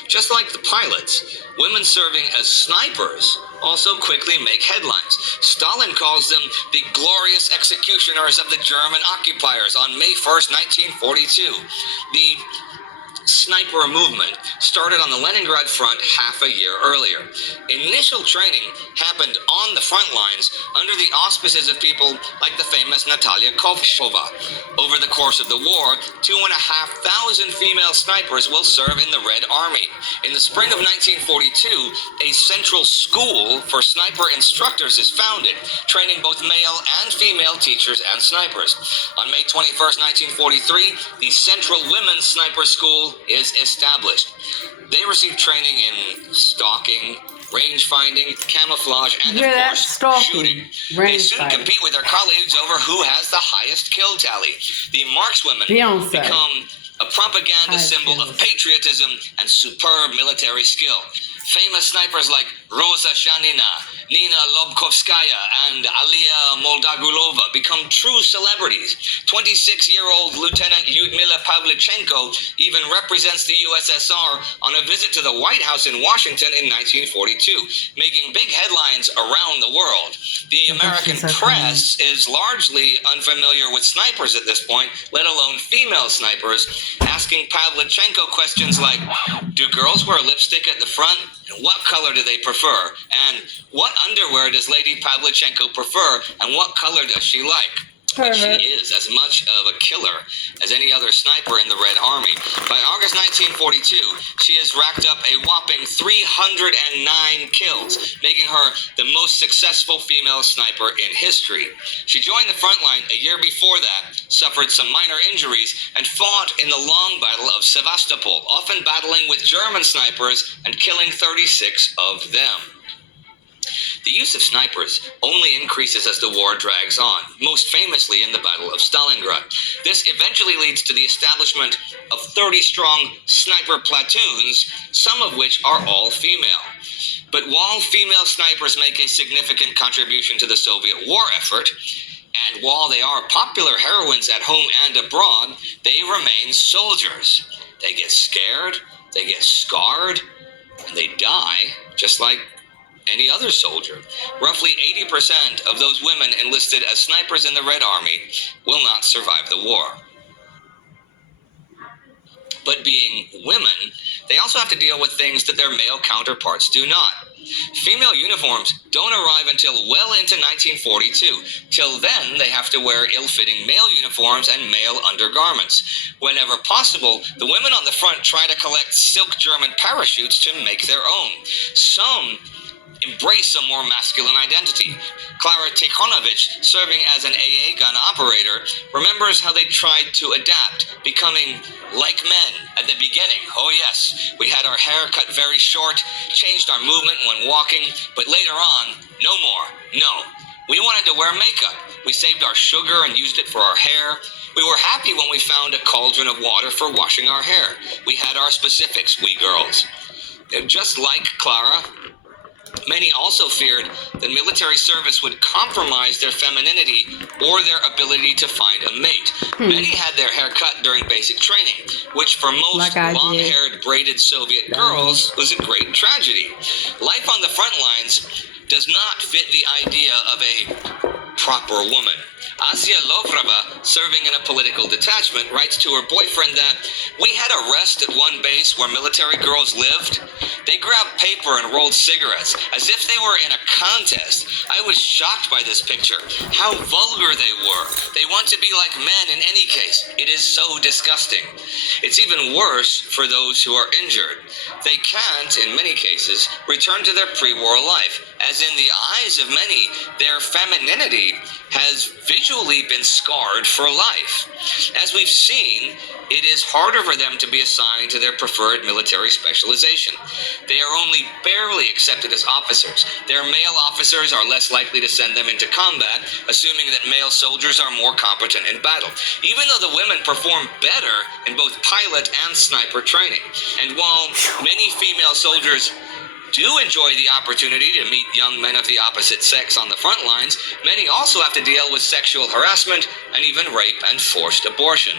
Just like the pilots, women serving as snipers also quickly make headlines. Stalin calls them the glorious executioners of the German occupiers on May 1st, 1942. The sniper movement started on the Leningrad front half a year earlier. Initial training happened on the front lines under the auspices of people like the famous Natalia Kovshova. Over the course of the war, 2,500 female snipers will serve in the Red Army. In the spring of 1942, a central school for sniper instructors is founded, training both male and female teachers and snipers. On May 21st, 1943, the Central Women's Sniper School is established. They receive training in stalking, range finding, camouflage, and of course, shooting. They soon compete with their colleagues over who has the highest kill tally. The markswomen become a propaganda symbol of patriotism and superb military skill. Famous snipers like Rosa Shanina, Nina Lobkovskaya, and Alia Moldagulova become true celebrities. 26-year-old Lieutenant Lyudmila Pavlichenko even represents the USSR on a visit to the White House in Washington in 1942, making big headlines around the world. The American press is largely unfamiliar with snipers at this point, let alone female snipers, asking Pavlichenko questions like, do girls wear lipstick at the front? And what color do they prefer? And what underwear does Lady Pavlichenko prefer? And what color does she like? But she is as much of a killer as any other sniper in the Red Army. By August 1942, she has racked up a whopping 309 kills, making her the most successful female sniper in history. She joined the front line a year before that, suffered some minor injuries, and fought in the long battle of Sevastopol, often battling with German snipers and killing 36 of them. The use of snipers only increases as the war drags on, most famously in the Battle of Stalingrad. This eventually leads to the establishment of 30-strong sniper platoons, some of which are all female. But while female snipers make a significant contribution to the Soviet war effort, and while they are popular heroines at home and abroad, they remain soldiers. They get scared, they get scarred, and they die just like any other soldier. Roughly 80% of those women enlisted as snipers in the Red Army will not survive the war. But being women, they also have to deal with things that their male counterparts do not. Female uniforms don't arrive until well into 1942. Till then, they have to wear ill-fitting male uniforms and male undergarments. Whenever possible, the women on the front try to collect silk German parachutes to make their own. Some embrace a more masculine identity. Klara Tikhonovich, serving as an AA gun operator, remembers how they tried to adapt, becoming like men at the beginning. Oh yes, we had our hair cut very short, changed our movement when walking, but later on, no more. No. We wanted to wear makeup. We saved our sugar and used it for our hair. We were happy when we found a cauldron of water for washing our hair. We had our specifics, we girls. Just like Klara, many also feared that military service would compromise their femininity or their ability to find a mate. Many had their hair cut during basic training, which for most long-haired braided Soviet girls was a great tragedy. Life on the front lines does not fit the idea of a proper woman. Asya Lovrova, serving in a political detachment, writes to her boyfriend that we had a rest at one base where military girls lived. They grabbed paper and rolled cigarettes as if they were in a contest. I was shocked by this picture. How vulgar they were. They want to be like men in any case. It is so disgusting. It's even worse for those who are injured. They can't, in many cases, return to their pre-war life, as in the eyes of many, their femininity has visually been scarred for life. As we've seen, it is harder for them to be assigned to their preferred military specialization. They are only barely accepted as officers. Their male officers are less likely to send them into combat, assuming that male soldiers are more competent in battle, even though the women perform better in both pilot and sniper training. And while many female soldiers do enjoy the opportunity to meet young men of the opposite sex on the front lines, many also have to deal with sexual harassment and even rape and forced abortion.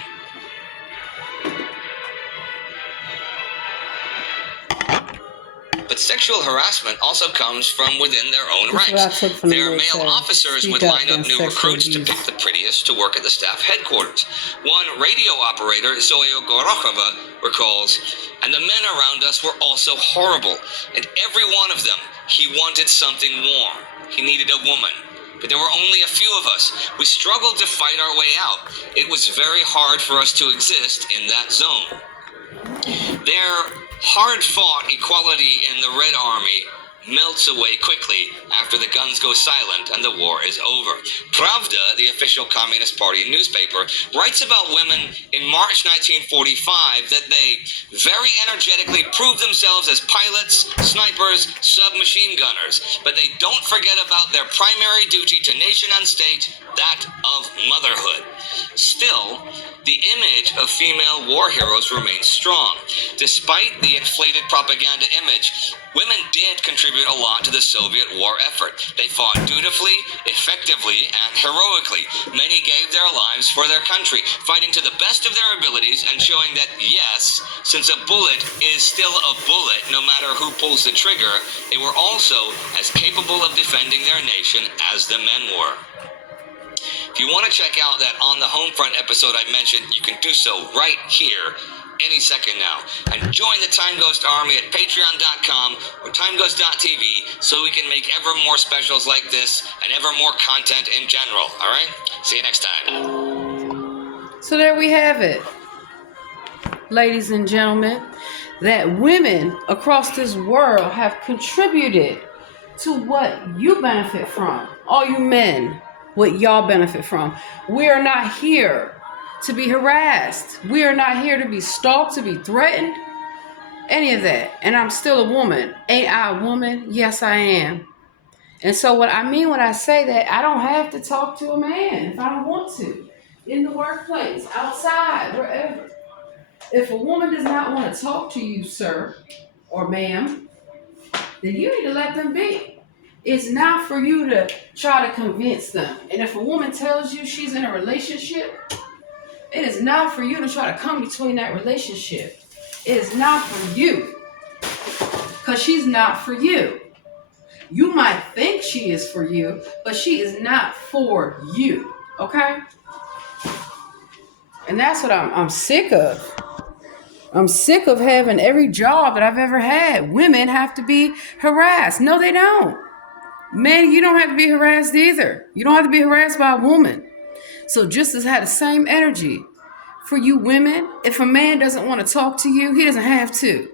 But sexual harassment also comes from within their own ranks. Their male officers would line up new recruits to pick the prettiest to work at the staff headquarters. One radio operator, Zoya Gorokhova, recalls, and the men around us were also horrible, and every one of them, he wanted something warm. He needed a woman. But there were only a few of us. We struggled to fight our way out. It was very hard for us to exist in that zone. Their hard-fought equality in the Red Army melts away quickly after the guns go silent and the war is over. Pravda, the official Communist Party newspaper, writes about women in March 1945 that they very energetically prove themselves as pilots, snipers, submachine gunners, but they don't forget about their primary duty to nation and state, that of motherhood. Still, the image of female war heroes remains strong. Despite the inflated propaganda image, women did contribute a lot to the Soviet war effort. They fought dutifully, effectively, and heroically. Many gave their lives for their country, fighting to the best of their abilities and showing that, yes, since a bullet is still a bullet no matter who pulls the trigger, they were also as capable of defending their nation as the men were. If you want to check out that On the Homefront episode I mentioned, you can do so right here, any second now. And join the Time Ghost Army at patreon.com or timeghost.tv so we can make ever more specials like this and ever more content in general, alright? See you next time. So there we have it, ladies and gentlemen, that women across this world have contributed to what you benefit from. All you men, what y'all benefit from. We are not here to be harassed. We are not here to be stalked, to be threatened, any of that. And I'm still a woman. Ain't I a woman? Yes, I am. And so what I mean when I say that, I don't have to talk to a man if I don't want to. In the workplace, outside, wherever. If a woman does not want to talk to you, sir or ma'am, then you need to let them be. It's not for you to try to convince them. And if a woman tells you she's in a relationship, it is not for you to try to come between that relationship. It is not for you. Because she's not for you. You might think she is for you, but she is not for you. Okay? And that's what I'm sick of. I'm sick of having every job that I've ever had. Women have to be harassed. No, they don't. Men, you don't have to be harassed either. You don't have to be harassed by a woman. So just as had the same energy for you women, if a man doesn't want to talk to you, he doesn't have to.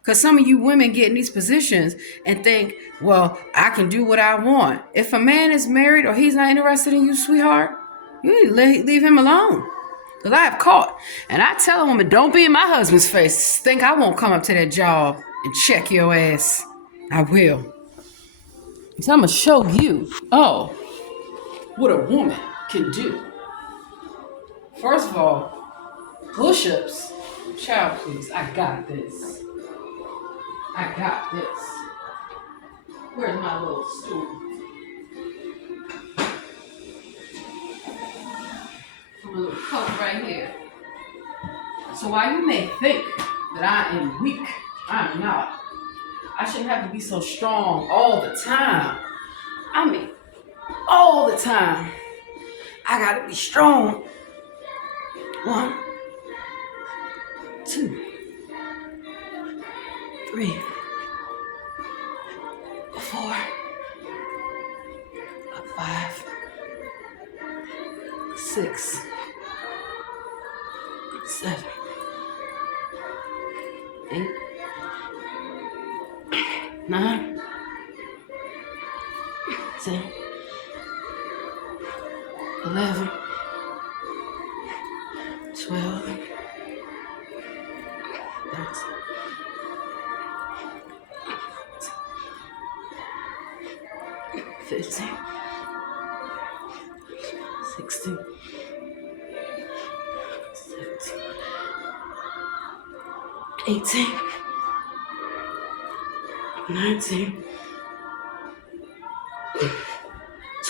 Because some of you women get in these positions and think, well, I can do what I want. If a man is married or he's not interested in you, sweetheart, you need to leave him alone. Because I have caught. And I tell a woman, don't be in my husband's face. Think I won't come up to that job and check your ass. I will. So I'm going to show you, what a woman can do. First of all, push-ups. Child, please, I got this. I got this. Where's my little stool? My little cup right here. So while you may think that I am weak, I'm not. I shouldn't have to be so strong all the time. I mean, all the time. I gotta be strong. 1, 2, 3, 4, 5, 6, 7, 8, 9, 10, 11, 12, 13, 15, 16, 17, 18, 19,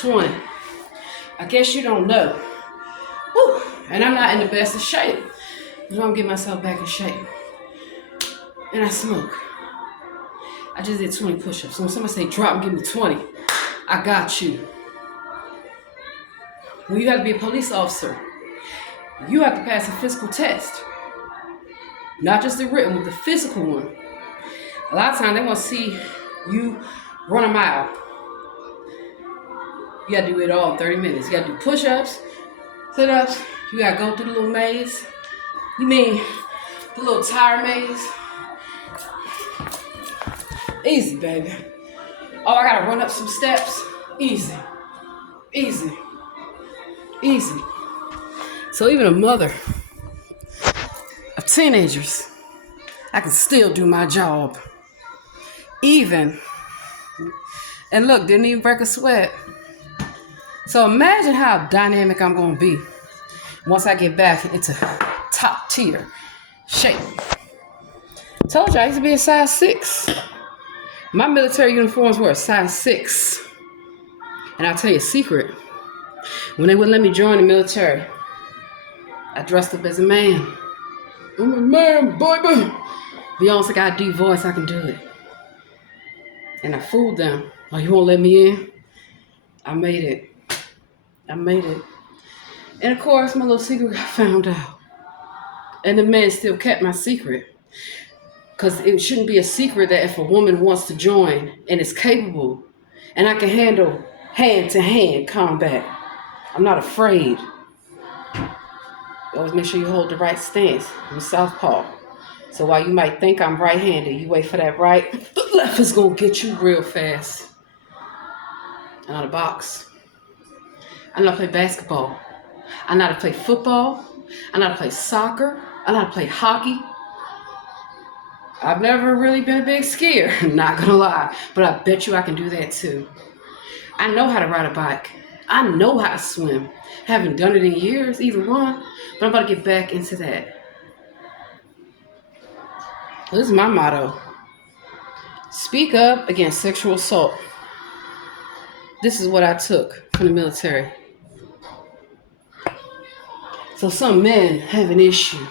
20. I guess you don't know. Woo. And I'm not in the best of shape. I'm gonna get myself back in shape. And I smoke. I just did 20 push-ups. So when somebody say drop and give me 20, I got you. When you have to be a police officer, you have to pass a physical test. Not just the written, but the physical one. A lot of times they want to see you run a mile. You gotta do it all in 30 minutes. You gotta do push-ups, sit-ups. You gotta go through the little maze. You mean the little tire maze? Easy, baby. Oh, I gotta run up some steps. Easy. Easy. Easy. So even a mother of teenagers, I can still do my job. Even. And look, didn't even break a sweat. So imagine how dynamic I'm going to be once I get back into top tier shape. Told you I used to be a size 6. My military uniforms were a size 6. And I'll tell you a secret. When they wouldn't let me join the military, I dressed up as a man. I'm a man, baby. Beyonce got a deep voice, I can do it. And I fooled them. Oh, you won't let me in? I made it. And of course, my little secret got found out. And the man still kept my secret. Because it shouldn't be a secret that if a woman wants to join and is capable, and I can handle hand-to-hand combat, I'm not afraid. You always make sure you hold the right stance. I'm southpaw. So while you might think I'm right-handed, you wait for that right, the left is going to get you real fast. I know how to box. I know how to play basketball. I know how to play football. I know how to play soccer. I know how to play hockey. I've never really been a big skier, not gonna lie, but I bet you I can do that too. I know how to ride a bike. I know how to swim. Haven't done it in years, either one, but I'm about to get back into that. This is my motto. Speak up against sexual assault. This is what I took from the military. So some men have an issue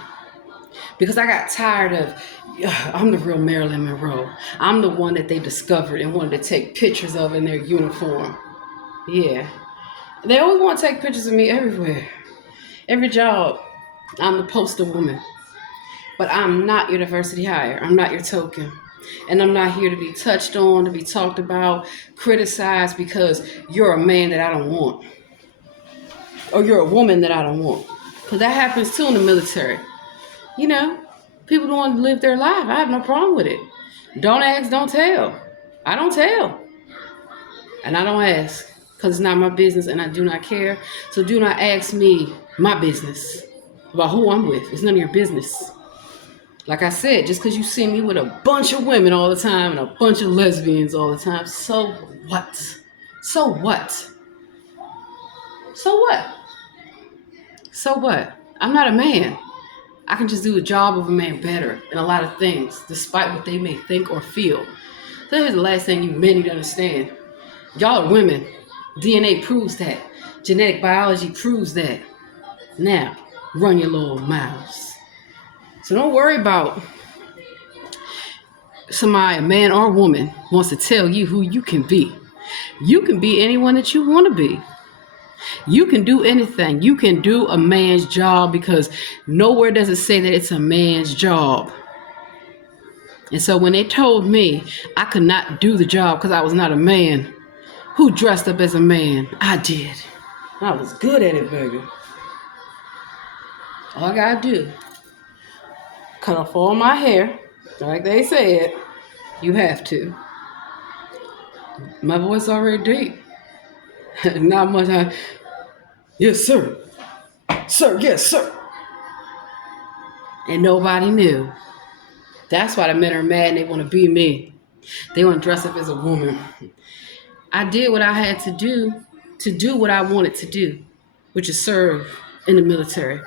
because I got tired of, I'm the real Marilyn Monroe. I'm the one that they discovered and wanted to take pictures of in their uniform. Yeah. They always want to take pictures of me everywhere. Every job, I'm the poster woman. But I'm not your diversity hire. I'm not your token. And I'm not here to be touched on, to be talked about, criticized because you're a man that I don't want. Or you're a woman that I don't want. Because that happens too in the military. You know, people don't want to live their life. I have no problem with it. Don't ask, don't tell. I don't tell. And I don't ask because it's not my business and I do not care. So do not ask me my business about who I'm with. It's none of your business. Like I said, just because you see me with a bunch of women all the time and a bunch of lesbians all the time, so what? So what? So what? So what? I'm not a man. I can just do the job of a man better in a lot of things, despite what they may think or feel. So here's the last thing you men need to understand. Y'all are women. DNA proves that. Genetic biology proves that. Now, run your little mouths. So don't worry about somebody, a man or a woman, wants to tell you who you can be. You can be anyone that you want to be. You can do anything. You can do a man's job because nowhere does it say that it's a man's job. And so when they told me I could not do the job because I was not a man, who dressed up as a man? I did. I was good at it, baby. All I gotta do, cut off all my hair, like they said. You have to. My voice already deep. Not much. Yes, sir. Sir, yes, sir. And nobody knew. That's why the men are mad and they want to be me. They want to dress up as a woman. I did what I had to do what I wanted to do, which is serve in the military.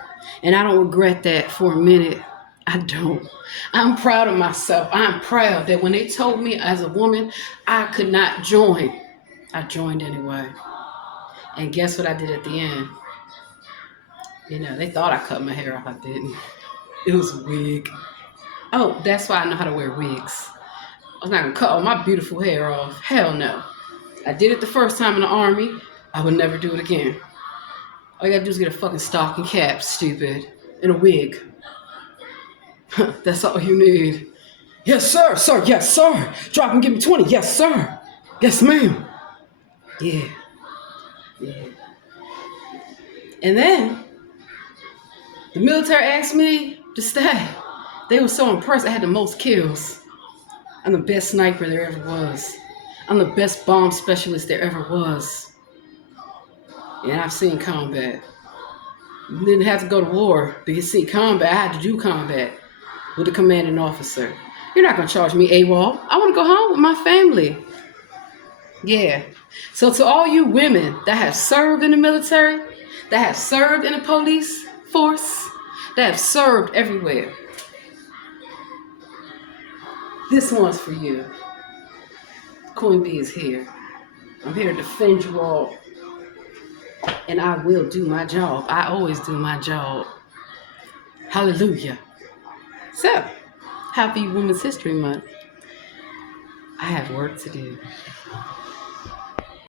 And I don't regret that for a minute. I don't. I'm proud of myself. I'm proud that when they told me as a woman I could not join, I joined anyway. And guess what I did at the end? You know, they thought I cut my hair off. I didn't. It was a wig. Oh, that's why I know how to wear wigs. I was not going to cut all my beautiful hair off. Hell no. I did it the first time in the Army. I would never do it again. All you got to do is get a fucking stocking cap, stupid, and a wig. That's all you need. Yes, sir. Sir, yes, sir. Drop and give me 20. Yes, sir. Yes, ma'am. Yeah. And then the military asked me to stay. They were so impressed. I had the most kills. I'm the best sniper there ever was. I'm the best bomb specialist there ever was. And I've seen combat. Didn't have to go to war to see combat. I had to do combat with the commanding officer. You're not going to charge me AWOL. I want to go home with my family. Yeah. So to all you women that have served in the military, that have served in the police force, that have served everywhere, this one's for you. Queen Bee is here. I'm here to defend you all. And I will do my job. I always do my job. Hallelujah. So, happy Women's History Month. I have work to do.